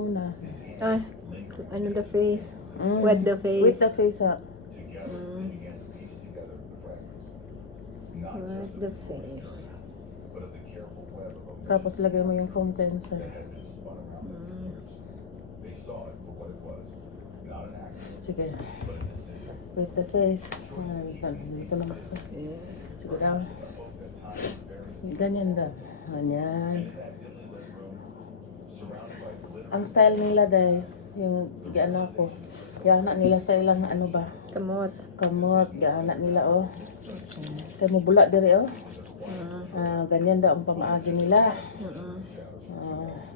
Una. Ah, ano the face? Wet the face. Wet the face, ha. Wet the face. Tapos lagay mo yung foam cleanser. Sige. Wet the face. Dito naman. Okay. Sige lang. Ganyan daw. Ganyan. Ang style nila dahil yung gaana ko. Gaana nila sa ilang ano ba? Kamot. Kamot. Gaana nila oh. Kaya mo bula diri oh. Ganyan daw ang pamaagi nila.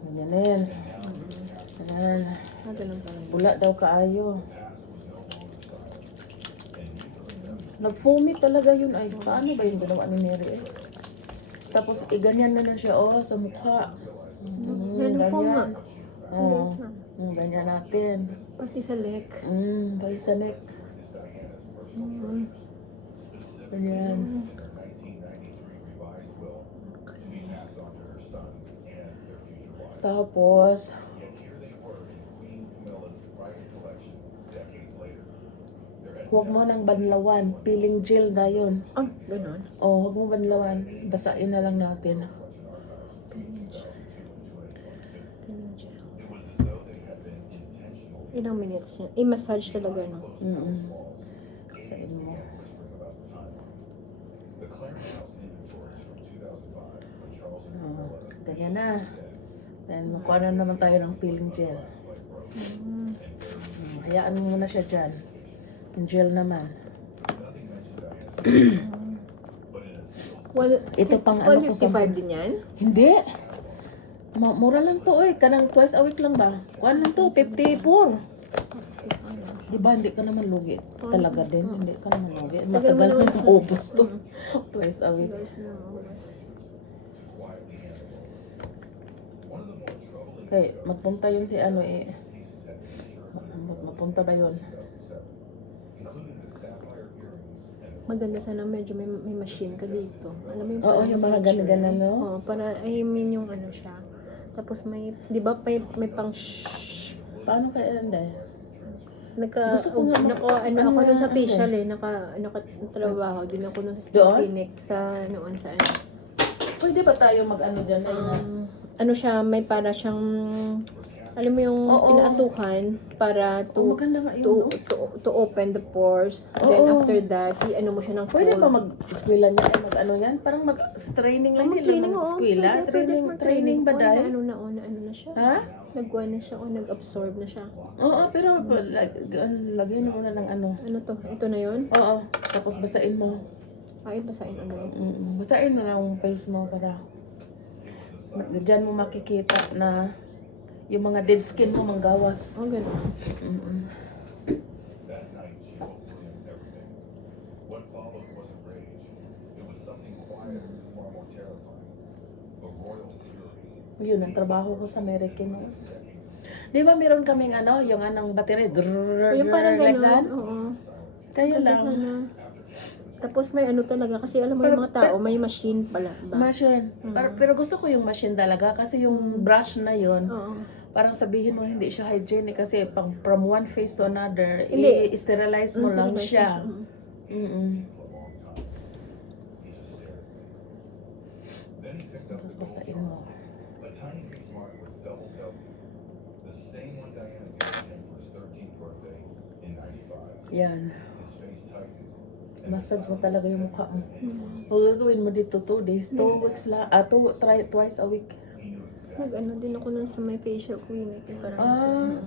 Ganyan din. Ganyan. Ganun pala. Bula daw kaayo. Nag-foamy talaga yun ay. Paano ba yung ginawa ni Mary eh? Tapos ganyan na siya oh sa mukha. Ganyan. Ganyan natin. Pati sa leg. Pati sa neck. Ganyan. Tapos, huwag mo nang banlawan. Peeling gel na yun. Ah, ganun. Oh, huwag mo banlawan. Basain na lang natin. Ilang minutes yun? I-massage talaga, no? Basain mo. Ganyan na. Then, makuha na naman tayo ng peeling gel. Hayaan mo muna siya dyan. Yung gel naman. Ito pang ano ko sa... 155 din yan? Hindi. Mura lang to eh. Kanang twice a week lang ba? Kuan lang to, 54. Diba, hindi ka naman lugi. Talaga din, hindi ka naman lugi. Matagal mo itong ubos to. Twice a week. Okay, magpunta yun si ano eh. Magpunta ba yun? Maganda sana medyo may machine ka dito. Alam mo yung Oo, yung mga gana-gana, no? Oo, para I mean yung ano siya. Tapos may, di ba may pang Paano kaya Anday? Gusto ko nga ano ako nun sa facial eh, nakatrabaho din ako nun sa skin clinic sa noon sa ano. Pwede ba tayo mag-ano dyan? Ano siya, may para siyang alam mo yung pinaasukan para maganda nga yun, to open the pores. Then after that, i-ano mo siya ng pwede cold. ba mag-eskwela niya? Ay, mag-ano yan? Parang mag-training lang. Hindi lang mag-eskwela. Training ba dahil? Ano na siya? Ha? Nagwa na siya o nag-absorb na siya. Oo, pero lagyan mo muna ng ano. Ano to? Ito na yun? Oo. Tapos basain mo. Ay, basahin ano. Basain mo lang yung face mo para diyan mo makikita na yung mga dead skin mo manggawas. Oh, gano'n. Yun ang trabaho ko sa American. Di ba meron kaming ano, yung anong battery? Yung parang like gano'n. that? Oo. Kaya lang. Sana. Tapos may ano talaga, kasi alam mo yung mga tao, may machine pala ba? Machine. Pero gusto ko yung machine talaga kasi yung brush na yun, Oo. parang sabihin mo hindi siya hygienic kasi pang from one face to another, Hindi. i-sterilize mo lang siya. Tapos basain mo. Yan. Massage mo talaga yung mukha mo. Gagawin mo dito 2 days, 2 weeks lang, twice a week. Nag-ano din ako nun sa may facial clinic.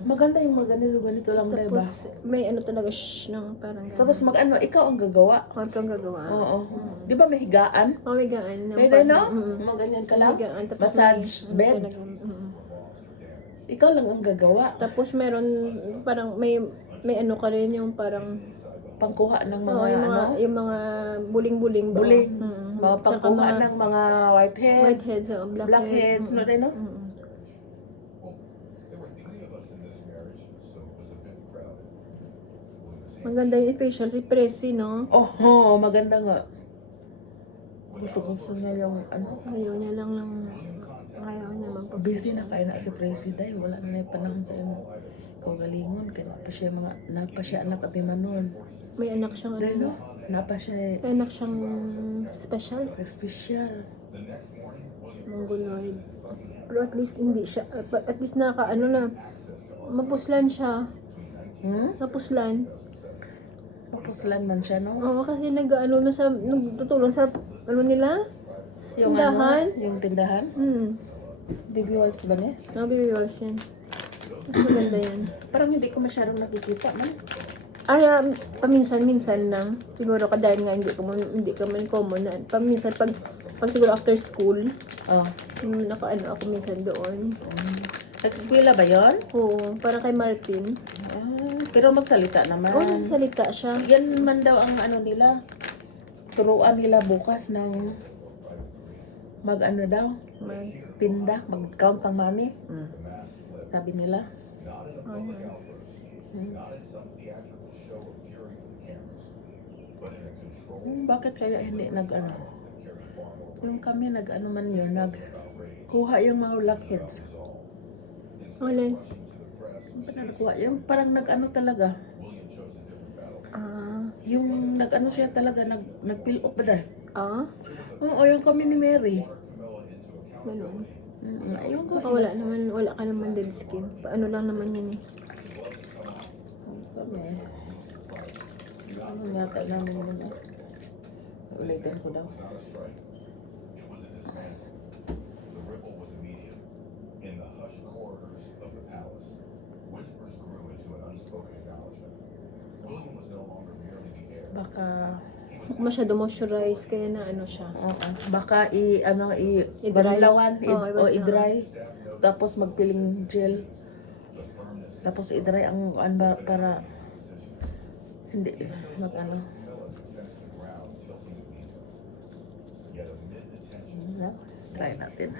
Maganda yung ganito lang, diba? Tapos may ano talaga ng parang gano'n. Tapos mag-ano, ikaw ang gagawa. Huwag kang gagawa. Oo. Di ba may higaan? Oh, may gaan. Hindi, no? Maganyan ka lang? May gaan. Tapos Massage bed? Ikaw lang ang gagawa. Tapos meron, parang may ano ka rin yung parang Pangkuha ng mga yung mga buling-buling ba? buling. Mga Tsaka pangkuha ng mga whiteheads. whiteheads, Blackheads, no rin, no? Maganda yung facial si Presi, no? Oh, maganda nga. Gusto niya yung ano. Ayaw niya lang ayaw niya Busy na kaya na si President. Wala na yung panahon sa iyong kaugalingon. Kaya napa siya anak at imanon. May anak siyang Dahil no, napa siya may anak siyang special. special. Mongoloid. Pero at least hindi siya, at least na, mapuslan siya. Napuslan. Papuslan man siya, no? Oo, kasi nagtutulong sa, nila? Yung Tindahan? yung tindahan? Baby wipes ba niya? Baby wipes yan. Mas maganda yan. Parang hindi ko masyadong nakikita man. Ay, paminsan-minsan lang. Siguro dahil nga hindi ka man common na. Paminsan, pag siguro after school, Oh. nakaano ako minsan doon. Nag-eskwela ba yon? Oo, para kay Martin. Pero magsalita naman. Oo, nagsasalita siya. Yan man daw ang ano nila. Turuan nila bukas ng mag-ano daw. Tinda. Mag-count ang money. Sabi nila. Bakit kaya hindi nag-ano? Yung kami nag-ano man yun, nag-kuha yung mga blackheads. Alin? Nakuha, yung parang nag-ano talaga. Yung nag-ano siya talaga, nag-fill up ba dahil? Oo, yung kami ni Mary. Ganun. Ayun ko. Baka wala ka naman dead skin. Paano lang naman yun eh. Kami. Ano yata namin yun eh. Ulitin ko daw. Baka Masyado moisturize kaya na ano siya. baka I-dry. banilawan Oo, o i-dry. Tapos magpiling gel. Tapos i-dry ang para hindi mag-ano. Try natin.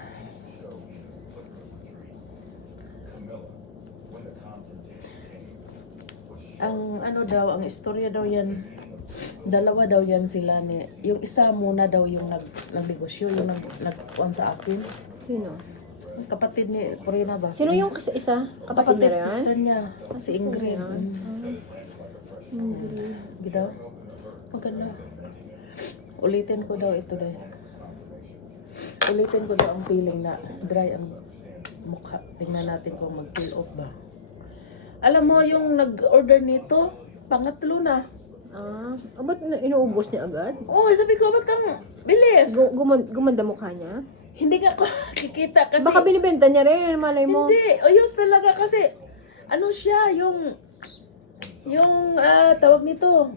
Ang ano daw, ang istorya daw yan, dalawa daw yan sila ni, yung isa muna daw yung nagnegosyo, yung nagkuhan sa akin. Sino? Ang kapatid ni Corina ba? Sino yung isa? Kapatid niya yan? sister niya. Si Ingrid. Ingrid. Gidaw. Maganda. Ulitin ko daw ito daw. Ulitin ko daw ang feeling na dry ang mukha. Tingnan natin kung mag-peel off ba. Alam mo, yung nag-order nito, pangatlo na. Ba't inuubos niya agad? Oh, sabi ko, ba't ang bilis? Gumanda mukha niya? Hindi nga ako kikita kasi... Baka binibenta niya rin, malay mo. Hindi, ayos talaga kasi, ano siya, yung tawag nito,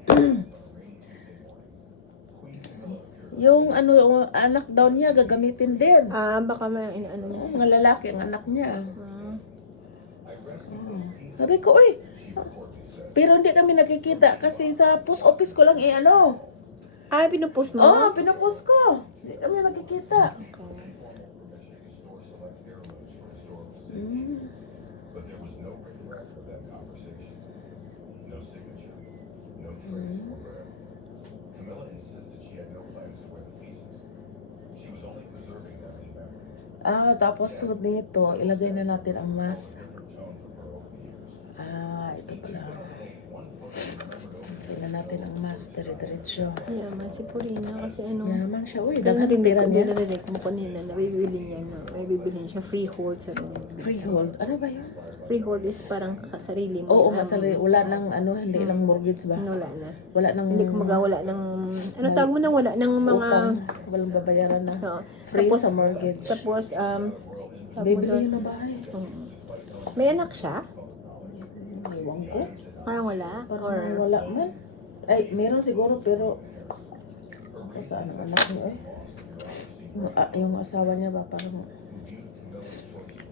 yung anak daw niya gagamitin din. Baka may ano niya. Mga lalaki ang anak niya. Sabi ko, uy, pero hindi kami nakikita kasi sa post office ko lang Pinupost mo? Oo, pinupost ko. Hindi kami nakikita. Tapos dito, ilagay na natin ang mask. Ito pala. Ilagay na natin ang mask, dire-diretso. Yaman si Purina kasi Yaman siya, uy, daghan daghan tira niya. Dinarinig mo kanina na bibili niya na may bibili siya freehold sa Freehold, ano ba yun? Freehold is parang kasarili mo. Oo, masali, wala nang hindi lang mortgage ba? Wala na. Wala nang Hindi ko wala ng tawag mo na wala ng mga utang, walang babayaran na. Oo. Free Tapos- sa mortgage. tapos Bibili yun na bahay. may anak siya? Ewan ko. Parang wala? Parang wala man. Ay, meron siguro pero saan ang anak niya yung asawa niya ba parang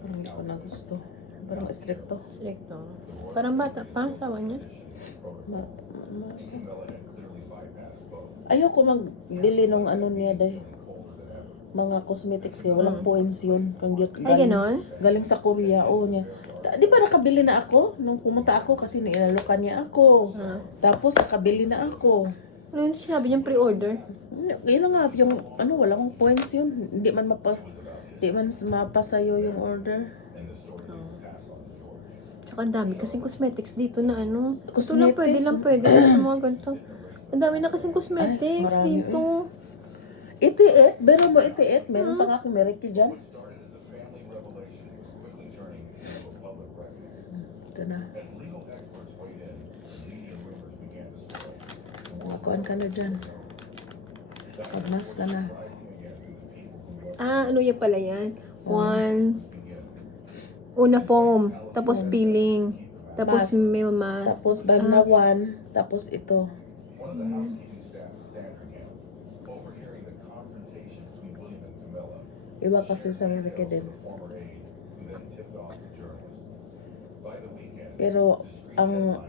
hindi ko na gusto. Parang stricto. Stricto. Parang bata pa, asawa niya. Ayoko magbili ng niya dahil mga cosmetics kaya walang points yun. Ay, ganon? Galing sa Korea. Oo niya. Di ba nakabili na ako? Nung pumunta ako kasi nilalukan niya ako. Tapos nakabili na ako. Ano yung sinabi niyang pre-order? Yun na nga, yung walang points yun. Hindi man Di man mapa sa'yo yung order. Tsaka ang dami kasing cosmetics dito na ano. Ito Cosmetics? lang pwede sa mga ganito. Ang dami na kasing cosmetics Ay, marami, dito. Itiit, meron mo itiit. Meron pa nga akong Meriki dyan. Ito na. Kuhaan ka na dyan. Pagmas ka na. Ano yan pala yan? Una foam, tapos peeling, tapos Mask. meal mask. Tapos Bagna 1. Tapos ito. Iba kasi sa Meriki din. Pero ang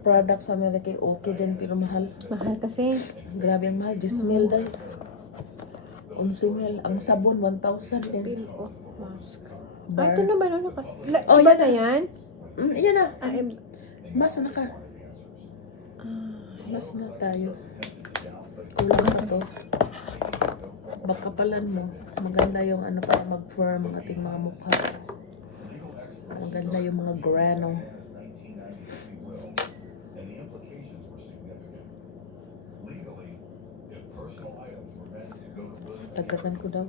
product sa Meriki okay din pero mahal. Mahal kasi. Grabe ang mahal. 10,000 dahil. 11,000. Ang sabon 1,000 din. Peel off mask. Bar. Ito naman ano ka? Oh, Iba yan na yan? Yan na. Em, Mas na ka. Mas na tayo. Kulang na to. Magkapalan mo. Maganda yung ano para mag-firm ang ating mga mukha. Maganda yung mga grano. Tagatan ko daw.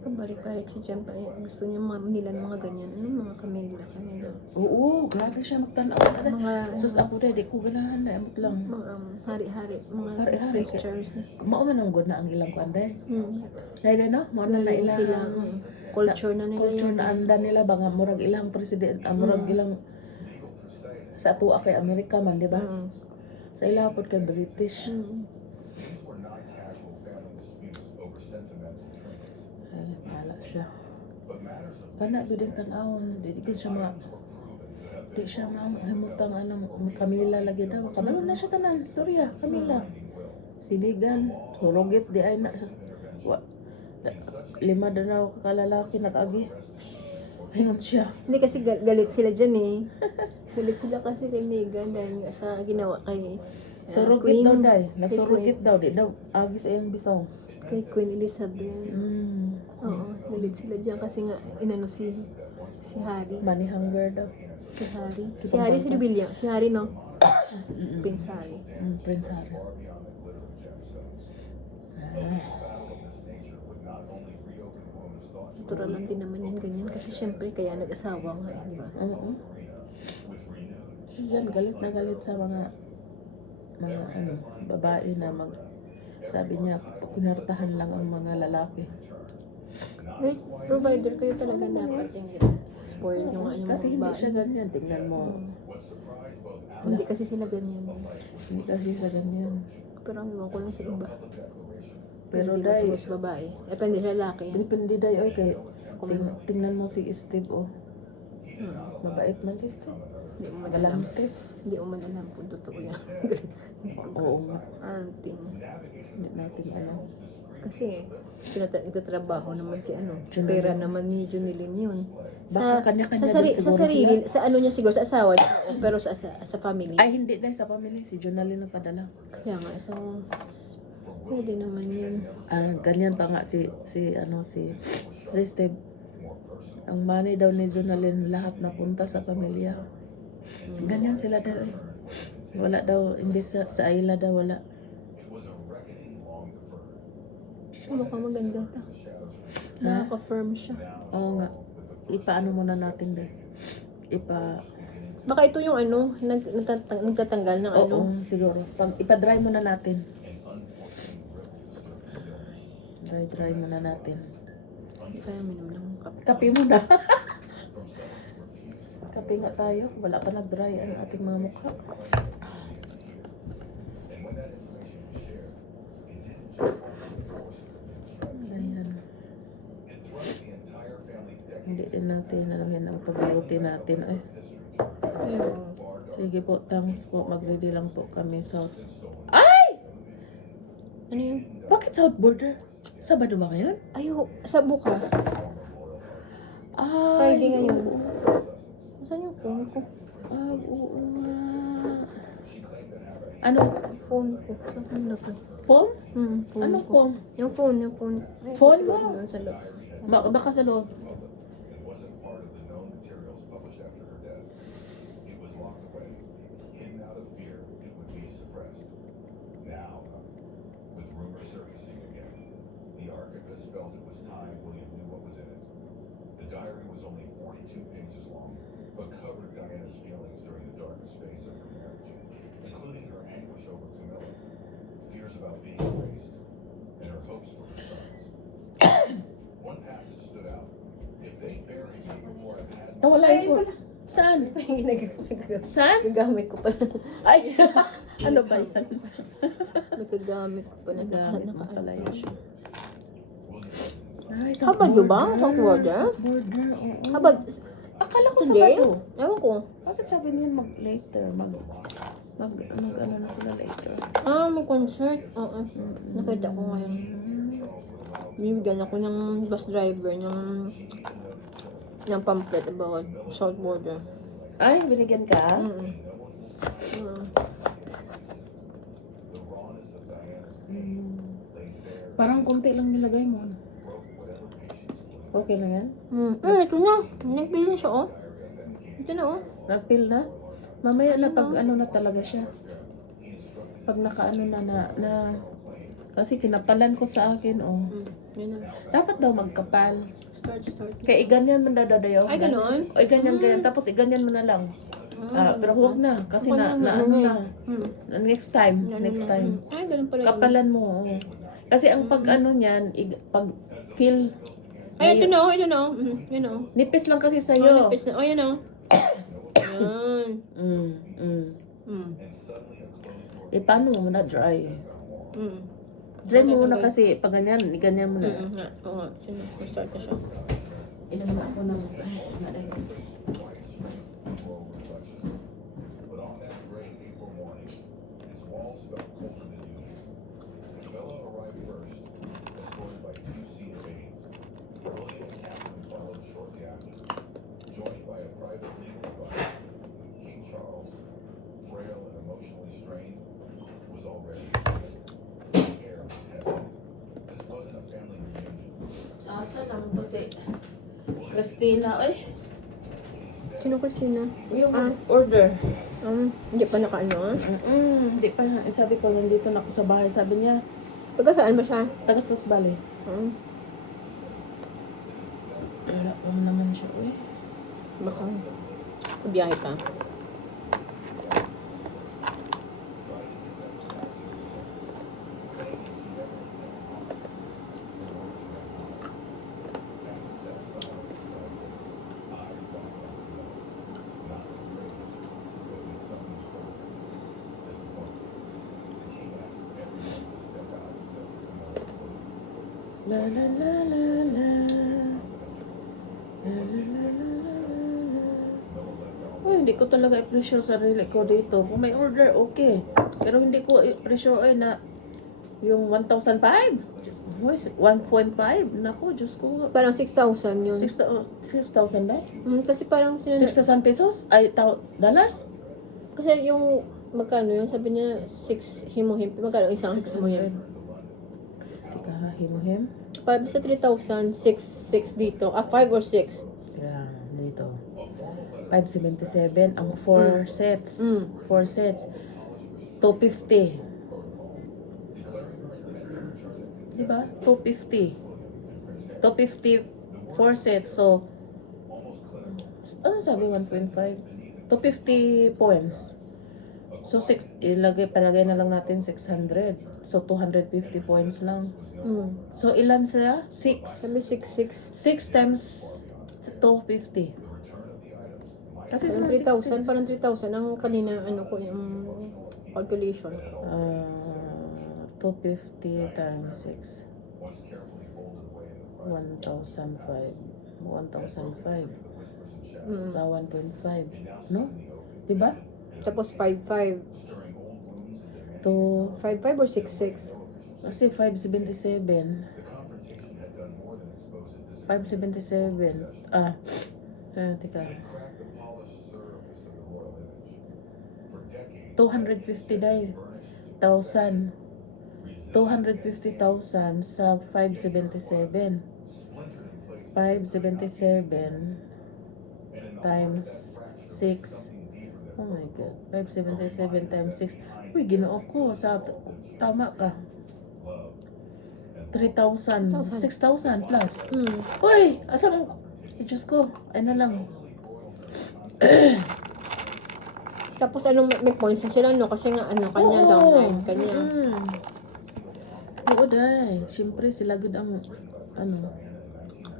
Pabalik-balik si Jem pa. Gusto niya nila ng mga ganyan. Ano mga Camila kanila. Oo, grabe siya magtanaw. Mga Sus ako di ko ganahan na. Amot lang. mga hari-hari. Mga Hari-hari. pictures. Mao man ang good na ang ilang kuanday. Hmm. Dahil no, mo na ilang Sila. Culture na nila culture yan. na anda nila ba nga murag ilang president, murag ilang sa tuwa kay Amerika man, di ba? Mm. Sa ilang pod kay British. Mm. Ay, mahala siya. Kana gud ang tan-awon, di gud siya di siya mahimutang ano, Camila lagi daw. Kabalo na siya tanan, Surya, Camila. Sinigan, hurugit di ay na. Lima na daw kalalaki nag-agi. Ayun siya. Hindi kasi galit sila dyan eh. Galit sila kasi kay Megan dahil nga sa ginawa kay Surugit Queen. daw day. Kay Nagsurugit daw, di daw agi sa iyang bisong. Kay Queen Elizabeth. Oo, galit sila dyan kasi nga inano si Harry. Money hunger daw. Si Harry. Si Harry si Rebilla. Si Harry no? Prince Harry. Prince Harry. Natural lang din naman yan ganyan kasi syempre kaya nag-asawa nga eh, di ba? Oo. So yan, galit na galit sa mga ano, babae na sabi niya, pinartahan lang ang mga lalaki. Wait, provider kayo talaga dapat hindi. Spoil yung ano Kasi mga hindi babae. siya ganyan, tingnan mo. Hindi kasi sila ganyan. Hindi kasi siya ganyan. Pero ang iwan ko lang sa iba. Pero Hindi day, siguro sa babae. Depende sa lalaki. depende day, oy, kay tingnan mo si Steve, oh. Hmm. Mabait man si Steve. Hindi mo madalam. Galante. Hindi mo madalam kung totoo yan. Oo nga. Anting. Hindi natin alam. Kasi, nagtatrabaho naman si ano. Junilin. Pera naman ni Junilin yun. Baka kanya-kanya sa din siguro sarili, sila. sa ano niya siguro, sa asawa niya, pero sa family. Ay, hindi na sa family. Si Jonalyn ang padala. Kaya nga, so, pwede naman yun. Ganyan pa nga si Steve. Ang money daw ni Jonalyn lahat napunta sa pamilya. Ganyan sila daw eh. Wala daw, hindi sa Ayla daw wala. Ano ka maganda ta? Nakaka-firm siya. Oo nga. Ipaano muna natin din. Baka ito yung ano, nagtatanggal ng ano. Oo, siguro. Ipa-dry muna natin. Dry muna natin. Hindi kaya minum ng kape. Kape muna. Kape nga tayo. Wala pa nag-dry ang ating mga mukha. Ayan. Hindi din natin yan ang pag-beauty natin. Ay. Ayun. Sige po, thanks po. Mag-ready lang po kami sa... Ay! Ano yun? Bakit South Border? Sabado ba ngayon? Ayo, sa bukas. Ay, Friday ngayon. oo. Saan yung phone ko? Oo nga. Ano? Phone ko. Saan ko nilagay? Phone? Phone Ano ko. phone? Yung phone, yung phone. Ay, Phone siguro mo? doon sa loob. Baka sa loob. and wasn't part of the known materials published after her death. It was locked away, hidden out of fear it would be suppressed. Now, with rumors surfacing again, the archivist felt it was time William knew what was in it. The diary was only 42 pages long, but covered Diana's feelings during the darkest phase of her marriage, including her anguish over Camilla, fears about being erased, and her hopes for her sons. One passage stood out. If they bury me before I've had Nawala yung phone. Saan? Saan? Nagagamit ko pa. Ay, ano ba yan? Nagagamit ko pa. Nagamit mo pala yun siya. Ay, Habad yun ba? Sa border? Border, oo. Habag, Akala ko today? Sabado. Ewan ko. Bakit sabi niya mag-later? Mag ano na sila later. Ah, may concert. Oo. Nakita ko ngayon. Bibigyan ako ng bus driver ng pamphlet about South Border. Ay, binigyan ka? Parang konti lang nilagay mo. Okay na yan? Ito na. Nagpili na siya, oh. Ito na, oh. Napil na? Mamaya na pag ano na talaga siya. Pag nakaano na kasi kinapalan ko sa akin, oh. Yan na. Dapat daw magkapal. Start. Kaya iganyan man dadadayaw. Ay, ganon? O iganyan. Tapos iganyan mo na lang. Pero huwag na. Kasi na Huwag ano na. Next time. Ay, ganun pala. Kapalan mo. Oh. Kasi ang pag ano niyan, pag feel, Ay, ito na, oh. Ito na, oh. Yan, oh. nipis lang kasi Oh, sa'yo. nipis na. Oh, yan, oh. Yan. Eh, paano mo na dry? Mm. Dry mo muna kasi pag ganyan, ganyan mo na. Nga. Oo nga. Sige, start na siya. Inom na ako ng naday. But on that gray April morning, its walls felt colder than usual. Bella arrived first, escorted by two senior aides. William and Catherine followed shortly after, joined by a private legal advisor. King Charles, frail and emotionally strained, was already asleep. The air was heavy. This wasn't a family reunion. Asa lang to si Christina, oy. Sino ko sino? Yung order. Hindi pa nakaano, ah. Hindi pa. Sabi ko, nandito na ako sa bahay. Sabi niya, Taga saan ba siya? taga Sox Valley. Wala pa naman siya, oy. Baka. Biyahe pa. La la la la la. La la la la la la. Uy, hindi ko talaga i-pressure sarili ko dito. Kung may order, okay. Pero hindi ko i-pressure na yung 1,500. Uy, 1.5. Naku, Diyos ko. Parang 6,000 yun. 6,000 ba? Kasi parang 6,000 pesos? Ay, dollars? kasi yung magkano yun? Sabi niya 6 himuhim. Magkano isang himuhim? Tika, himuhim. Para sa 3,000, 6 dito. 5 or 6. Yeah, dito. 577 ang 4 sets. 4 sets. 250. Diba? 250. 250 4 sets. So, ano sabi 1.5? 250 points. So, palagay na lang natin 600. So, 250 points lang. So, ilan siya? 6. Sabi 6. 6 times 250. Kasi Parang 3,000 ang kanina ano ko yung calculation. 250 times 6. 1,005. 1,005. 1.5. No? Diba? Tapos 5,500. To, 5,500 or 6,600? kasi 577. 577. Teka. 250 dahil. 250,000. 250,000 sa 577. 577 times 6. Oh my God. 577 times 6. Uy, ginoo ko. Tama ka. 3,000. 6,000 plus. Uy! Asang... Diyos ko. Ano lang. Tapos anong may points na sila, no? Kasi nga, ano, kanya, downline, kanya. Oo, day. Siyempre, sila good ang... Ano.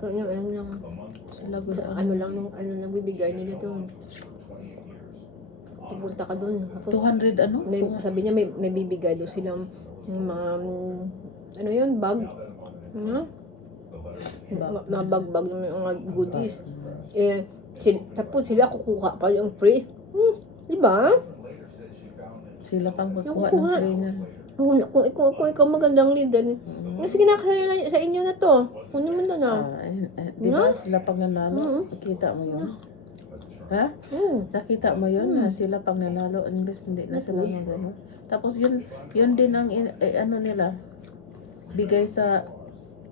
Kanya, ano lang. Sila good ang... Ano lang, nung, ano, nagbibigay nila doon. Pupunta ka doon. Tapos, 200 ano? sabi niya, may bibigay doon silang mga, ano yun, bag. Ano? Mga bag-bag ng mga goodies. Tapos sila kukuha pa yung free. Diba? Sila pang kukuha ng Kukuha. free na. Kung ikaw magandang leader, sige na, sa inyo na to. Kunin mo na na. Di ba sila pang nanalo? Nakita mo yun? Ha? Nakita mo yun na sila pang nanalo imbes hindi na sila magano. Tapos yun din ang ano nila bigay sa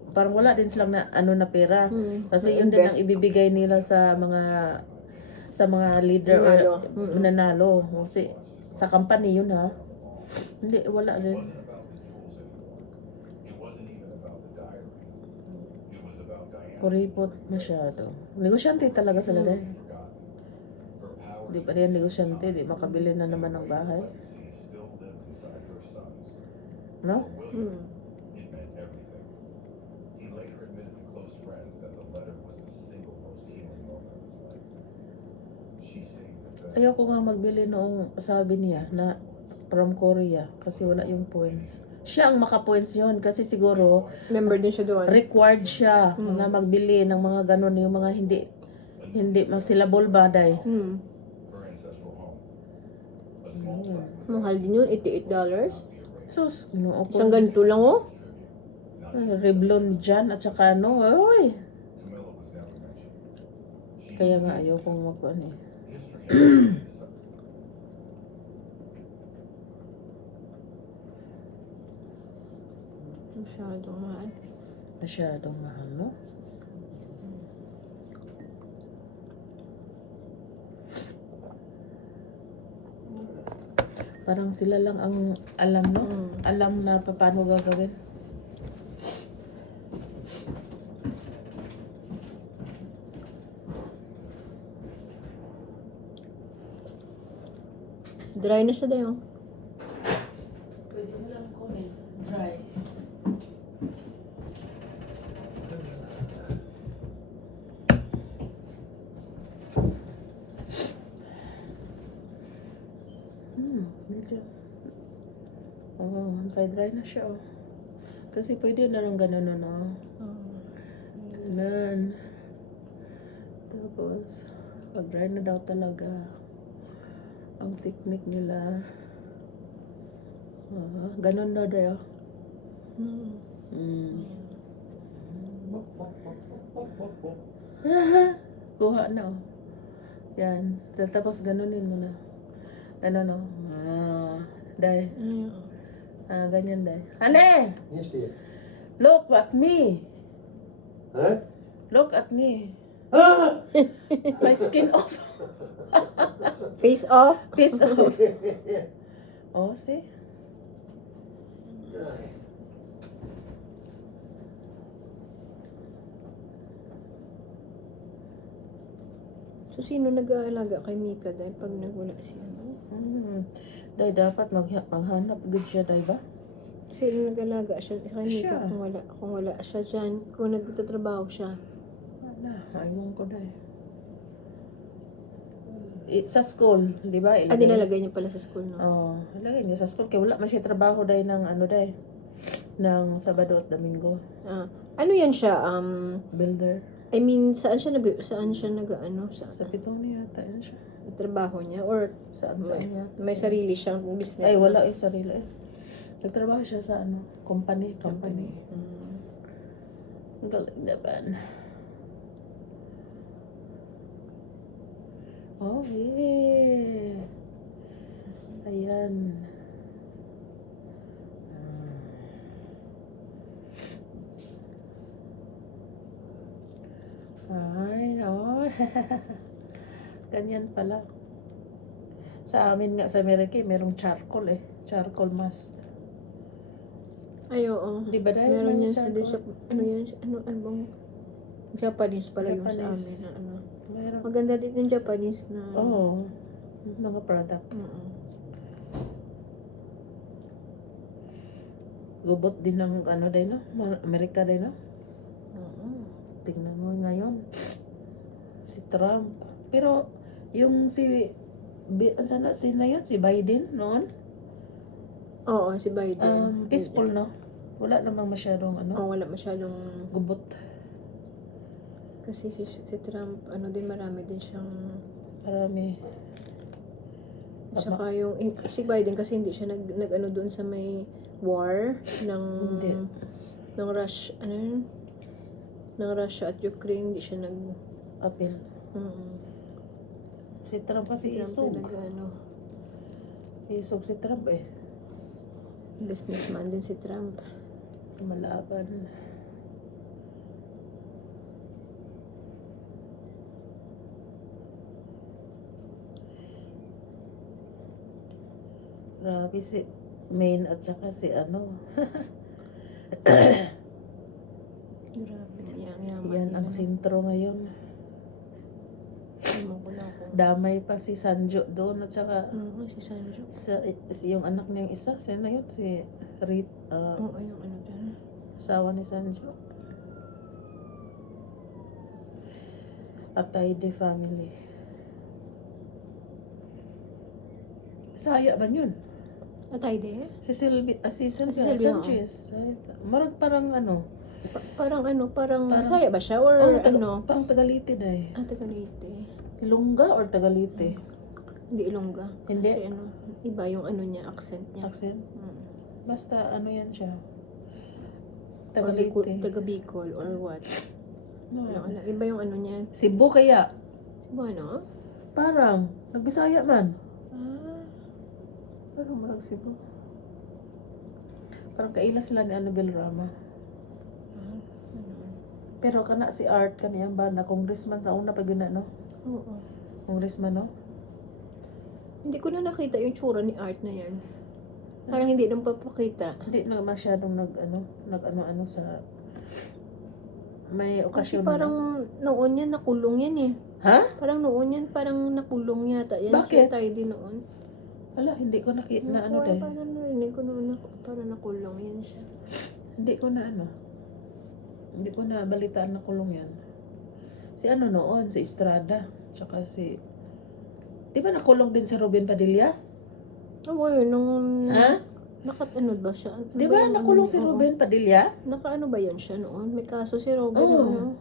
parang wala din silang na ano na pera. Kasi yun din ang ibibigay nila sa mga leader Nanalo. or nanalo. Kasi sa company yun ha. Hindi, wala rin. Kuripot masyado. Negosyante talaga sila dahil. Di pa rin negosyante, di makabili na naman ng bahay. No? It meant everything. He later admitted to close friends that the letter was the single most healing moment of his life. She saved the best. Ayoko nga magbili noong sabi niya na from Korea kasi wala yung points. Siya ang maka-points yun kasi siguro Member din siya doon. required siya na magbili ng mga ganon yung mga hindi masilabol baday. Her ancestral home. A small plaque was Mahal din yun, $88. Sus, no ako. Isang ganito lang, oh. Revlon dyan at saka ano, oy. Camilla was never mentioned. Kaya nga ayaw kong magkuhan eh. History Masyadong mahal. Masyadong mahal, no? Parang sila lang ang alam, no? Alam na paano gagawin. Dry na siya dayo. Pwede mo lang kunin. Dry. Medyo. Oh, dry na siya, oh. Kasi pwede na lang ganun, no? Ganun. Tapos, pag-dry na daw talaga ang technique nila. Ganun daw dayo. Kuha na, oh. Yan. Tapos ganunin mo na. Ano, no? Day. Ganyan, day. Hane! Yes, dear. Look at me! Huh? Look at me. Ah! My skin off. Face off. Piece off. Oh, see? So, sino nag-aalaga kay Mika dahil pag nagwala siya? Day, dapat maghanap good siya, day ba? Sino nag-alaga siya kay Mika Siya. kung wala siya dyan? Kung nagtatrabaho siya? Wala, ayun ko, day. Sa school, di ba? Nilalagay niya pala sa school, no? Oh, ilagay niya sa school. Kaya wala man siya trabaho day ng ano day. Ng Sabado at Domingo. Ano yan siya? Builder. I mean, saan siya nag-ano? Sa Pitong yata yan siya. Trabaho niya? Or Saan niya? may sarili siyang business? Ay, na? wala eh, sarili eh. Nagtrabaho siya sa ano, company. Ang galing naman. Oh, yeah. Ayan. Ganyan pala. Sa amin nga sa Amerika, merong charcoal eh. Charcoal mask. Ay, oo. Di ba dahil Meron may yan sa, charcoal? sa, ano yan, ano bang, Japanese pala yung sa Japanese. amin na ano. Meron. Maganda din yung Japanese na, Oo. Mga product. Oo. Gubot din ng ano din, no? Amerika din, no? Oo. Tingnan mo ngayon. Si Trump. Pero, yung sana si na yun? Si Biden noon? Oo, si Biden. Peaceful, no? Wala namang masyadong ano, Wala masyadong, gubot. kasi si Trump, ano din, marami din siyang, Marami. saka yung, si Biden kasi hindi siya nag ano doon sa may war ng, Hindi. ng Russia, ano yun? Ng Russia at Ukraine, hindi siya Apil. Si Trump kasi Trump isog. talaga, ano, Isog si Trump eh. businessman din si Trump. Malaban. Grabe si Maine at saka si ano. Grabe, yaman Yan ang sentro ngayon. Ewan ko lang kung, Damay pa si Sanjo doon at saka si Sanjo. yung anak niyang isa, sino yun? Si Rit, Oo, yung ano dyan. asawa ni Sanjo. Atayde family. Saya ba yun? Atay de? Si Sylvia Sylvia, Sanchez. Marag parang ano, Parang ano, parang Parang- Bisaya ba siya? Or ano? parang Tagalite dahil. Taga Leyte. Ilongga or Tagalite? Hindi Ilongga. Hindi. Kasi ano, iba yung ano niya, accent niya. Accent? Mm. Basta ano yan siya. Or Bicol, Tagalite. taga Bicol or what. No. Wala, wala. Iba yung ano niya. Cebu kaya? Iba ano? Parang, nagbisaya man. Ah, Parang marag Cebu. Parang kaila sila ni Annabel Rama. ano. Pero kana si Art kaniyang ba na congressman sa una pag yun na, no? Oo. Congressman, no? Hindi ko na nakita yung tsura ni Art na yan. Parang hindi nang papakita. Hindi na masyadong nag-ano-ano sa may Kasi okasyon. parang noon yan, nakulong yan eh. Ha? Parang noon yan, parang nakulong yata. Yan Bakit? siya tayo din noon. Wala, hindi ko nakita na ano dahil. Parang narinig ko noon, parang nakulong yan siya. Hindi ko na ano. Hindi ko na balitaan na kulong yan. Si ano noon, si Estrada. Tsaka si... Di ba nakulong din si Robin Padilla? Oo, yun, nung... Ha? Ano ba siya? Ano Di ba yung- nakulong si oo. Robin Padilla? Naka-ano ba yan siya noon? May kaso si Robin. Oo. Ano?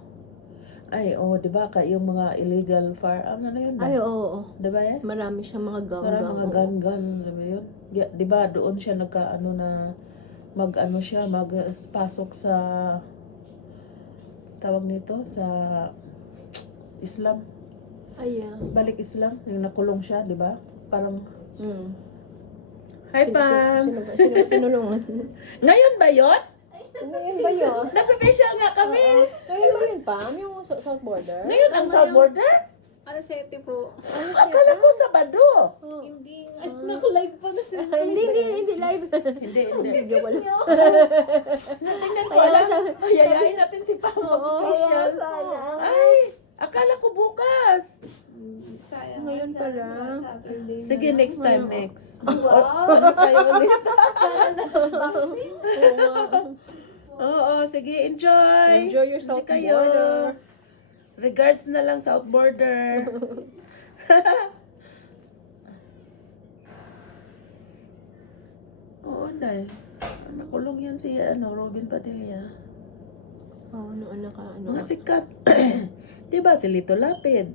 Ay, di ba ka yung mga illegal firearm, ano yun ba? Ay, oo. Di ba yan? Marami siyang mga gang-gang. Parang mga oo. gun-gun, alam mo yun? Di ba doon siya nagka-ano na mag-ano siya, magpasok sa tawag nito, sa Islam. Ay, Balik Islam, yung nakulong siya, di ba? Parang, Mm. hi Pam! Sino ba tinulungan? Ngayon ba yun? Ano yun ba yun? Nagpe-facial nga kami! Ngayon ba yun, Pam? Yung South Border? Ngayon ang South Border? Alas 7 po. Akala ko Sabado! Oh. Hindi. Ay, naku-live pa na sila. Hindi live. Hindi, hindi. Joke lang. Tingnan ko, Kaya alam. sabi- Yayain natin si Pam mag-facial. sayang. Ay, akala ko bukas. Sayang. Ngayon sana pala. Saturday na Sige, lang. next time, next. Wow! Ano tayo ulit? Unboxing? Oo, sige, enjoy. Enjoy your South kayo. Border. Regards na lang, South Border. Oo, dahil. Nakulong yan si Robin Padilla. Oh, ano ka, Mga sikat. Diba, si Lito Lapid.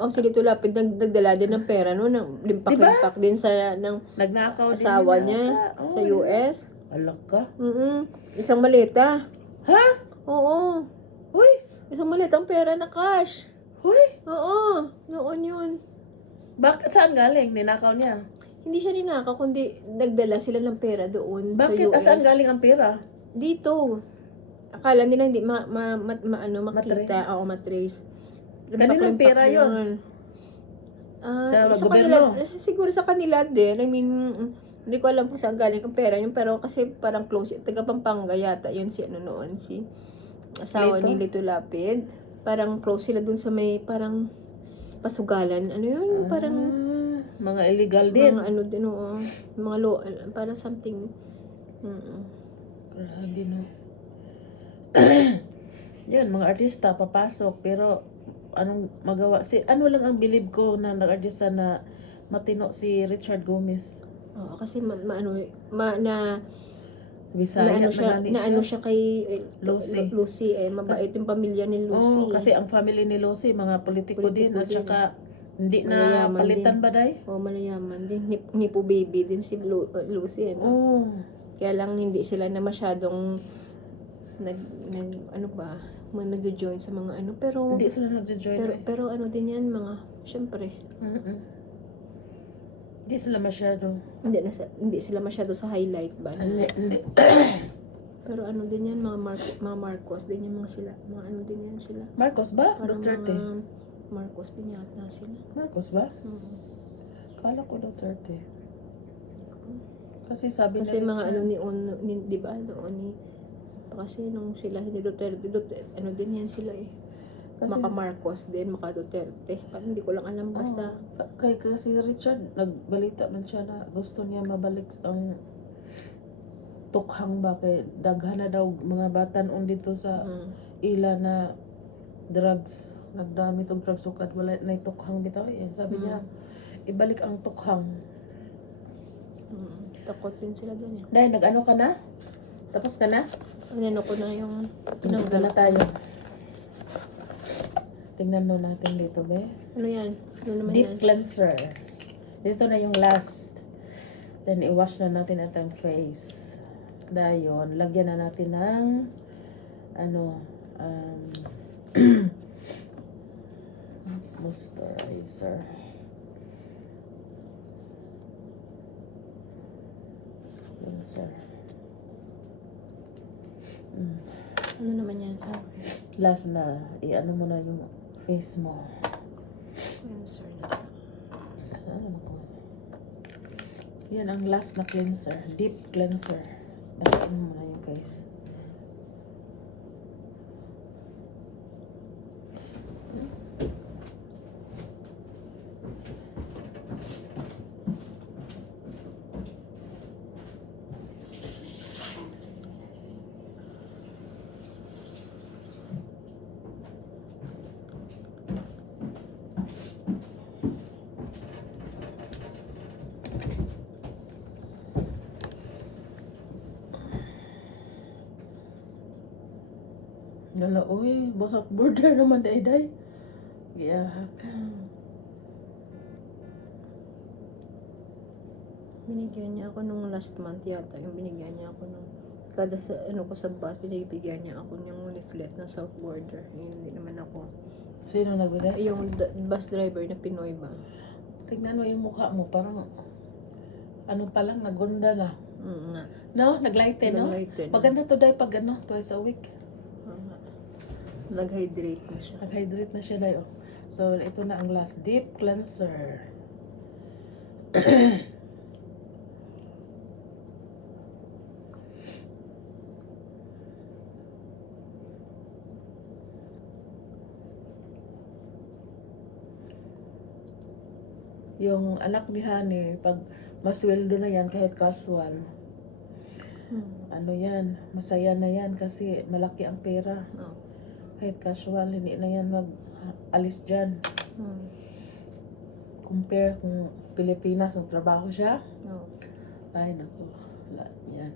Oh, si Lito Lapid nagdala din ng pera no, ng limpak-limpak din sa ng Nagnakaw din asawa yun niya ata. Oo, sa US. Alak ka. Isang maleta. Ha? Oo. Uy! Isang maletang pera na cash. Uy! Oo. Noon yun. Saan galing? Ninakaw niya. Hindi siya ninakaw, kundi nagdala sila ng pera doon Bakit? sa US. Saan galing ang pera? Dito. Akala nila hindi makita. Matrace. Oo, matrace. Kanilang limpak-limpak pera yun. yan. Sa Sa gobyerno. kanila, siguro sa kanila din. I mean, hindi ko alam kung saan galing ang pera yun, pero kasi parang close, taga Pampanga yata, yun si ano noon, si asawa Lito? ni Lito Lapid. Parang close sila dun sa may, parang pasugalan, ano yun, parang Mga illegal din. mga ano din, oo, mga law, parang something, Grabe no. Yan, mga artista papasok pero anong magawa? Ano lang ang bilib ko na nag-artista na matino si Richard Gomez. Oo, kasi ano, na Bisaya ano siya, nagani na ano siya kay Lucy. Lucy, mabait yung pamilya ni Lucy. Oh, kasi ang family ni Lucy mga politiko din Politiko at din. saka hindi na Mayayaman palitan din. ba day? Malayaman din. Nipo baby din si Lucy, ano? Oh. Kaya lang hindi sila na masyadong ano ba, nag-join sa mga ano, pero Hindi sila nagjo-join. pero ano din yan, mga, syempre, Hindi sila masyado. hindi sila masyado sa highlight ba? Hindi. Pero ano din yan, mga Marcos din yan, mga sila, mga ano din yan sila. Marcos ba? Parang Duterte. mga Marcos din yata sila. Marcos ba? Kala ko Duterte. Kasi sabi Kasi na mga ano ni di ba, noon ni kasi nung sila hindi Duterte, ano din yan sila eh. Kasi- Maka Marcos din, maka Duterte. Parang hindi ko lang alam basta. Kasi Richard, nagbalita man siya na gusto niya mabalik ang tukhang ba kay daghan na daw mga bata noon dito sa ila na drugs. Nagdami tong drugs sukat wala na tukhang bitaw eh. Sabi niya, ibalik ang tukhang. Takot din sila dun eh. Dahil nag-ano ka na? Tapos ka na? Ano ko na yung Pinagdala tayo. Tingnan mo natin dito, be. ano yan? Ano naman Deep yan? cleanser. Dito na yung last. Then, i-wash na natin ang face. Dayon, lagyan na natin ng moisturizer. Cleanser. Ano naman yan? Last na, i-ano mo na yung face mo. Cleanser na. Ano ko? Yan ang last na cleanser. Deep cleanser. Basahin mo na yung face. Nala, uy, basak border naman day. Yak. Binigyan niya ako nung last month yata. Yung binigyan niya ako nung kada sa ano ko sa bus, binibigyan niya ako ng leaflet ng South Border. Hindi naman ako. Sino nagbigay? Yung bus driver na Pinoy ba? Tignan mo yung mukha mo, parang ano pa lang, nagunda na. Nga. No? Naglighten, no? Naglighten. Maganda to day pag ano, twice a week. Nag-hydrate na siya. Nag-hydrate na siya day. Oh. So, ito na ang last deep cleanser. Yung anak ni Honey, pag masweldo na yan kahit casual, ano yan, masaya na yan kasi malaki ang pera. Oh. Kahit casual, hindi na yan mag-alis dyan. Compare kung Pilipinas, ang trabaho siya, Oh. ay naku, wala yan.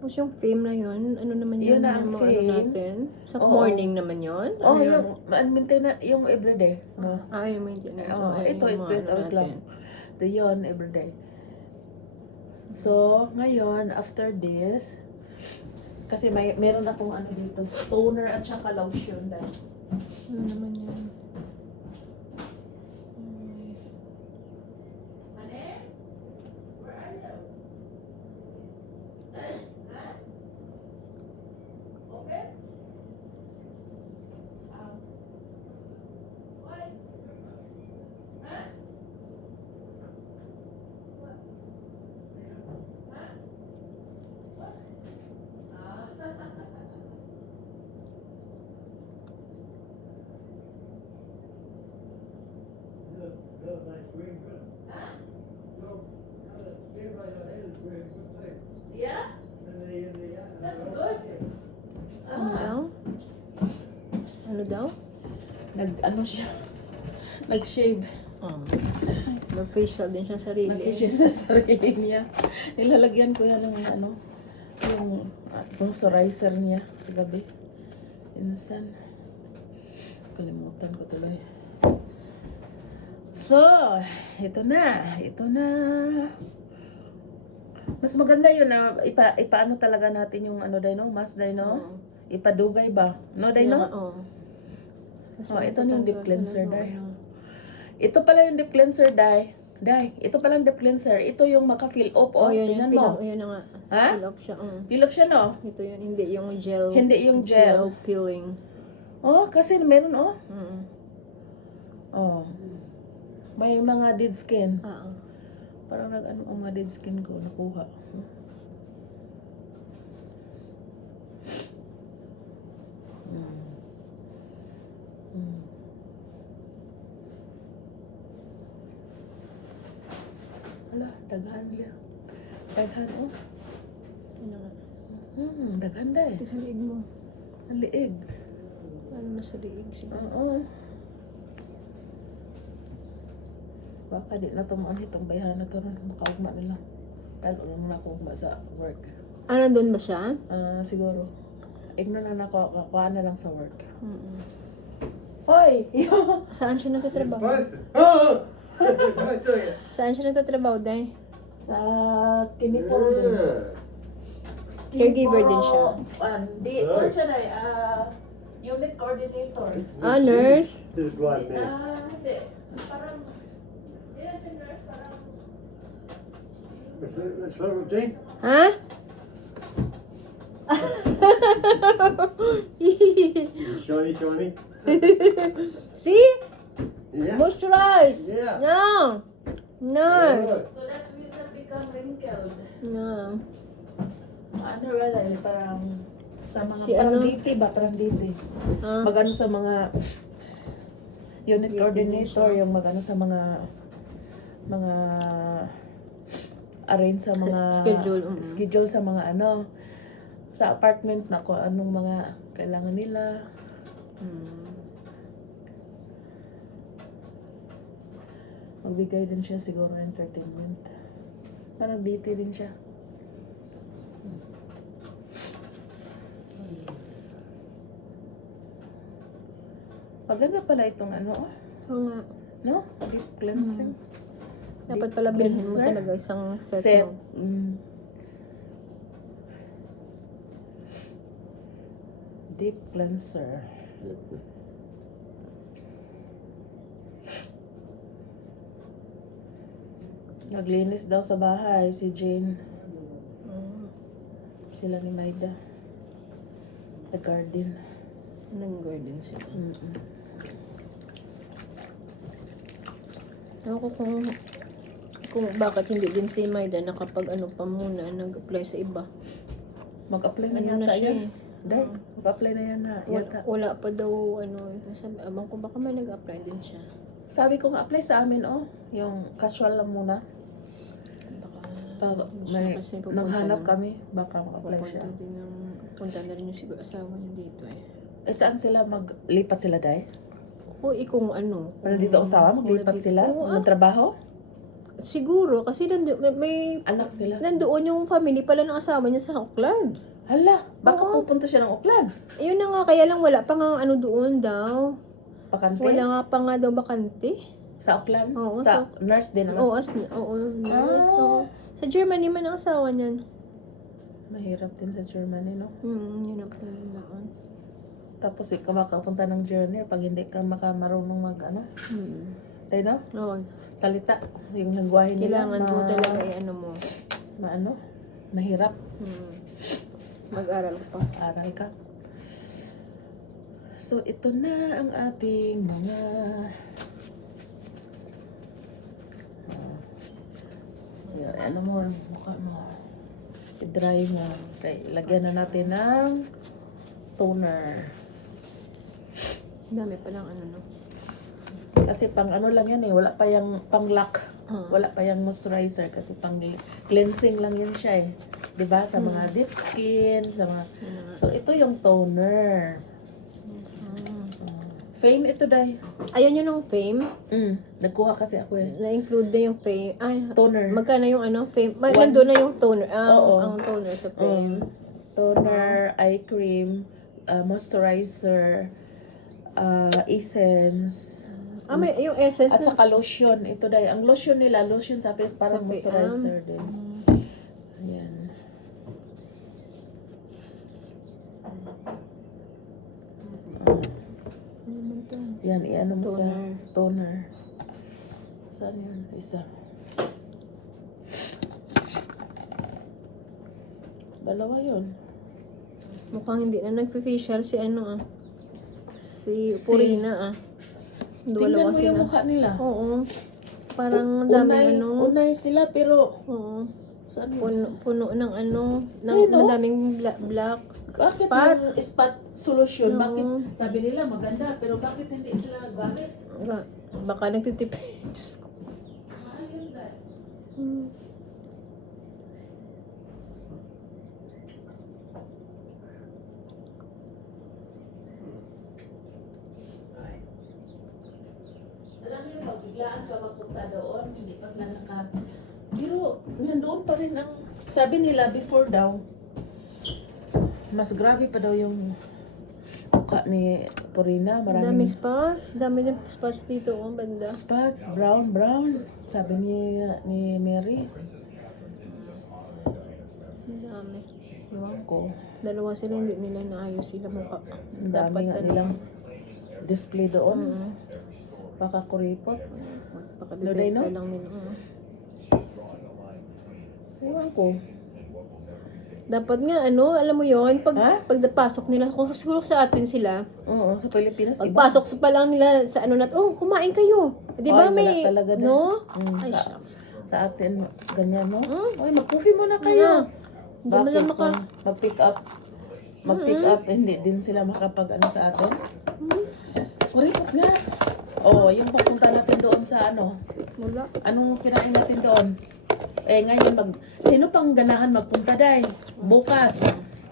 Tapos yung fame na yun, ano naman Yun yun, na ang yung mga ano fame. natin? Sa Oo. morning naman yun? Oh, Ano yun? yung maintain na, yung everyday. No? Yung maintenance. Oh, Ayun, ito yung is mga twice ano a week lang. natin. Ito yun, everyday. So, ngayon, after this, kasi meron akong ano dito, toner at saka lotion dahil. Ano naman yun? Yeah? That's good. Ano daw? Ano daw? Ano siya? Nag-shave. Mag-facial din siya sa sarili. Nag-shave sa sarili niya. Nilalagyan ko yan ng ano, yung moisturizer niya sa gabi. Insan. Kalimutan ko tuloy. So, ito na. Ito na. Mas maganda yun na ipaano talaga natin yung ano dahil no? Mas dahil no? Oo. Ipadugay ba? No dahil no? Oo. Kasi Oh, ito yung deep cleanser, talaga, Day. ano. Ito pala yung deep cleanser, Day. Day, ito pala yung deep cleanser. Ito yung maka-fill up. Oh, Yun, tingnan yun, mo. yun na nga. Ha? Fill up siya. Fill up siya, no? Ito yun, hindi yung gel. Hindi yung gel. peeling. Oh, kasi meron, oh. Mm. Oh. May mga dead skin. Parang nag-ano ang mga dead skin ko. Nakuha. Ala, daghan niya. Daghan, oh. Ano nga. Daghan day. Ito sa liig mo. Ang liig. Ano na sa liig siguro. Oo. Baka di na tumaan itong bayahan na ito rin. Makaugma nila. Dahil ulo na ako ugma sa work. Nandun ba siya? Siguro. Ignan na ako. Kakuha na lang sa work. Mm. Hoy! Saan siya nagtatrabaho? Oh! I tell you. Saan siya nagtatrabaho, Day? Sa Kiniporo din. Caregiver din siya. Hindi. Ano siya na unit coordinator. Nurse? This is what Hindi. man. Hindi. Parang, yes, nurse, parang, Let's start with Jane. Ha? Shiny, shiny. See? Yeah. Moisturize! Yeah. No! Nurse! Good. so that will not become wrinkled. No. Ano wala, parang, sa mga, Si parang ano? diti ba? Parang diti. Ah. Magano sa mga unit coordinator, yung magano sa mga arrange sa mga Schedule, schedule sa mga ano sa apartment na kung anong mga kailangan nila. Magbigay din siya siguro ng entertainment. Parang DT din siya. Maganda pala itong ano, Oo nga. no? Deep cleansing. Dapat Deep pala bilhin mo cleanser. talaga isang set, Set. mo. Deep cleanser. Naglinis daw sa bahay si Jane. Sila ni Maida. The garden. Nag-garden sila. Mm-mm. Ako kung bakit hindi din si Maida nakapag ano pa muna, nag-apply sa iba. Mag-apply na Ano na yata siya yun. eh. Day, mag-apply na yan na yata. Wala pa daw ano, sabi, abang ko baka may nag-apply din siya. Sabi ko nga apply sa amin, oh. Yung casual lang muna. Pag may Siya kasi pupunta naghanap ng- kami, baka mag-apply siya. Pupunta din ng, punta na rin yung siguro asawa niya dito eh. Eh, saan sila maglipat sila, Day? O kung ano. Wala dito ang asawa, maglipat dito- sila? Oo, Magtrabaho? Siguro, kasi may Anak sila. nandoon yung family pala ng asawa niya sa Auckland. Hala, baka Oo. pupunta siya ng Auckland. Ayun na nga, kaya lang wala pa nga ano doon daw. Bakante? Wala nga pa nga daw bakante. Sa Auckland? Oo, sa nurse din. Oo, yes, so, sa Germany man ang asawa niyan. Mahirap din sa Germany, no? Yun ang panalaan. Tapos ikaw makapunta ng journey pag hindi ka marunong mag ano. Tayo no? Oo. Salita. Yung lengguwahe nila. Kailangan mo talaga ano mo. Ano? Mahirap. Mag-aral pa. Aral ka. So, ito na ang ating mga ano mo, mukha mo. I-dry mo. Okay, lagyan na natin ng toner. Dami pa lang ano, no? Kasi pang ano lang yan eh, wala pa yung pang lock. Wala pa yung moisturizer kasi pang cleansing lang yan siya eh. 'Di ba? Sa mga deep skin, sa mga so ito yung toner. Fame ito dai. Ayun yun ng Fame. Nagkuha kasi ako eh. Na-include na yung Fame. Ay, Toner. magkano yung ano? Fame. One. Nandun na yung toner. Oo. Ang toner sa Fame. Toner, eye cream, moisturizer, essence. May yung essence At na. saka lotion. Ito dai. Ang lotion nila, lotion sa face parang Sa face, moisturizer din. Ayan. Yan, i-ano mo sa Toner. toner. Saan yun? Isa. Dalawa yun. Mukhang hindi na nagpa-facial si ano Si Purina Tingnan mo yung sila. mukha nila. Oo. Parang dami Unay sila pero Oo. saan yun? Puno ng ng Ay, no? madaming black. Bakit Spots. yung spot solution? No. Bakit sabi nila maganda pero bakit hindi sila naggamit? Baka nagtitipid. Diyos ko. Mahal yun dahil. Alam mo yung pag biglaan ka magpunta doon, hindi pa sila Pero nandoon pa rin ang, sabi nila before daw, mas grabe pa daw yung mukha ni Purina. Daming Maraming spots. Dami ng spots dito, banda. spots, brown. Sabi ni Mary. Ang dami. Ewan ko. Dalawa sila, hindi nila naayos sila mukha. Ang dami nga nilang display doon. Mm. Baka kuripot. Pakabibenta no? lang nila. Ewan ko. Dapat nga, alam mo yon Ha? pagpasok nila, kung siguro sa atin sila, Oo, sa Pilipinas, pagpasok sa pa lang nila sa kumain kayo. Di ba Ay, wala may, talaga din. no? Ay, Ay, shucks. sa atin, ganyan, no? Ay, mag-coffee muna kayo. Hindi mo lang Bakit kung mag-pick up, hindi din sila makapag-ano sa atin? Kuripot nga. Oo, yung papunta natin doon sa Wala. anong kinain natin doon? Ngayon, sino pang ganahan magpunta dahil? Bukas.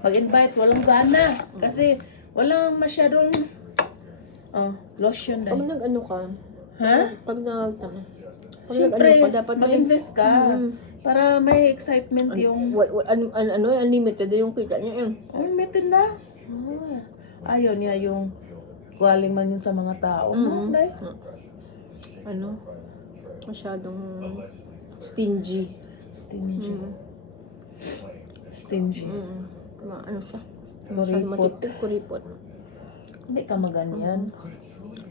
Mag-invite, walang gana. Kasi, walang masyadong lotion Pag dahil. nag-ano ka, Ha? pag Siyempre, nag-ano ka, dapat mag-invest ka. Para may excitement yung unlimited yung kita niya. unlimited na. Ayaw niya yung galing man yun sa mga tao. Dahil. Masyadong stingy. Stingy. Stingy. Ano siya? Kuripot. Kuripot. Hindi ka maganyan.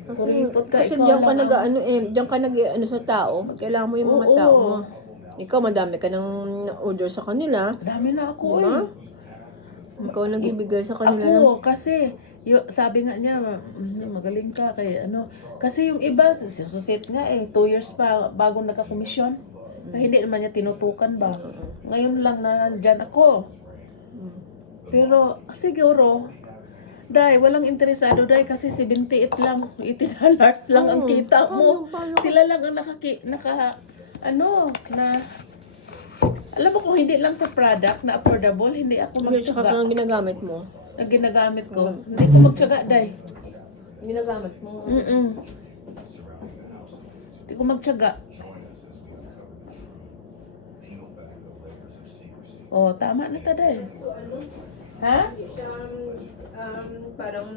Kuripot ka, Kasi ikaw diyan ka lang diyan ka nag sa tao. Kailangan mo yung mga Oo. tao mo. Ikaw, madami ka ng order sa kanila. Dami na ako Diba? eh. Ikaw nagbibigay sa kanila ng Ako, kasi, sabi nga niya, magaling ka kay Kasi yung iba, susit nga 2 years pa bago nagka-komisyon. Hindi naman niya tinutukan ba. Ngayon lang na nandyan ako. Pero, siguro, dahil walang interesado dahil kasi 78 lang, $80 lang ang kita mo. Sila lang ang alam mo kung hindi lang sa product na affordable, hindi ako tsaka magtsaga. ang ginagamit mo. Na ginagamit ko. Hindi ko magtsaga dahil. Ginagamit mo. Hindi ko magtsaga. Oh, tama na ta day. Ha? Hindi siya, parang,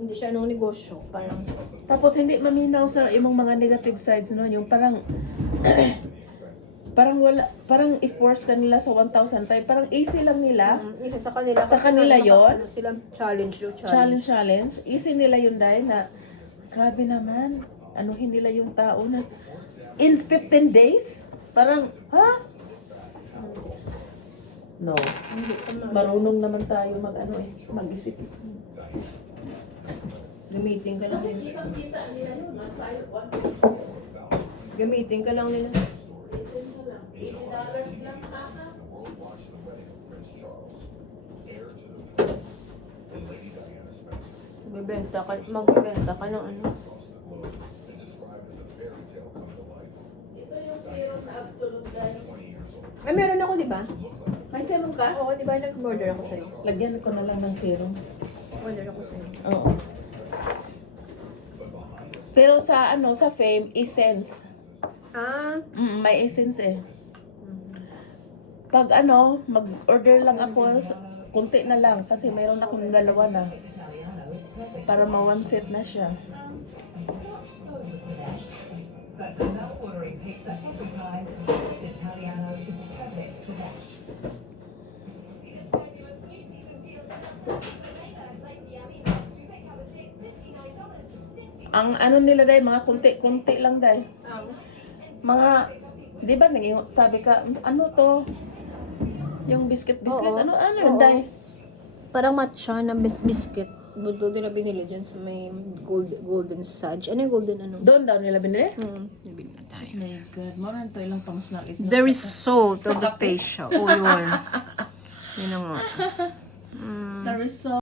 hindi siya anong negosyo. Parang, Tapos hindi maminaw sa imong mga negative sides no, yung parang parang wala, parang i-force ka nila sa 1,000 tayo, parang easy lang nila. isa sa kanila. Sa kasi kanila yun? ano sila, challenge. Easy nila yun dahil na grabe naman, anuhin nila yung tao na in 15 days? Parang, ha? No. Marunong naman tayo mag-isip. Gamitin ka lang nila. Gamitin ka lang nila. world watched the wedding of Prince Charles, heir to the throne, and Lady Diana Spencer, Magbebenta ka ng ano. across the globe, and described as a fairy tale come to life. Ito yung serum na absolute dahil. 20 years old. Ay, meron ako, di ba? May serum ka? Oo, di ba? Nag-order ako sa'yo. Lagyan ko na lang ng serum. Order ako sa'yo. Oo. Pero sa sa Fame, essence. Ah, May essence eh. Pag mag-order lang ako, kunti na lang kasi mayroon akong dalawa na. Para ma-one set na siya. But for no ordering pizza every time, Perfect Italiano is perfect for that. See the fabulous new season deals at September Maybach, like the AliExpress duvet cover sets, $59.60. Ang nila dahil, mga kunti-kunti lang dahil. Mga, di ba, sabi ka, ano to? Yung biscuit-biscuit, Oo. ano yun Oo. dahil? parang matcha na biscuit. Doon na binili dyan sa may golden sage. Ano yung golden ano? Doon daw nila binili? Nabili na tayo. Oh my God, maraming to ilang pang snack is The result of the facial. Oh, yun. Yun na nga. The result.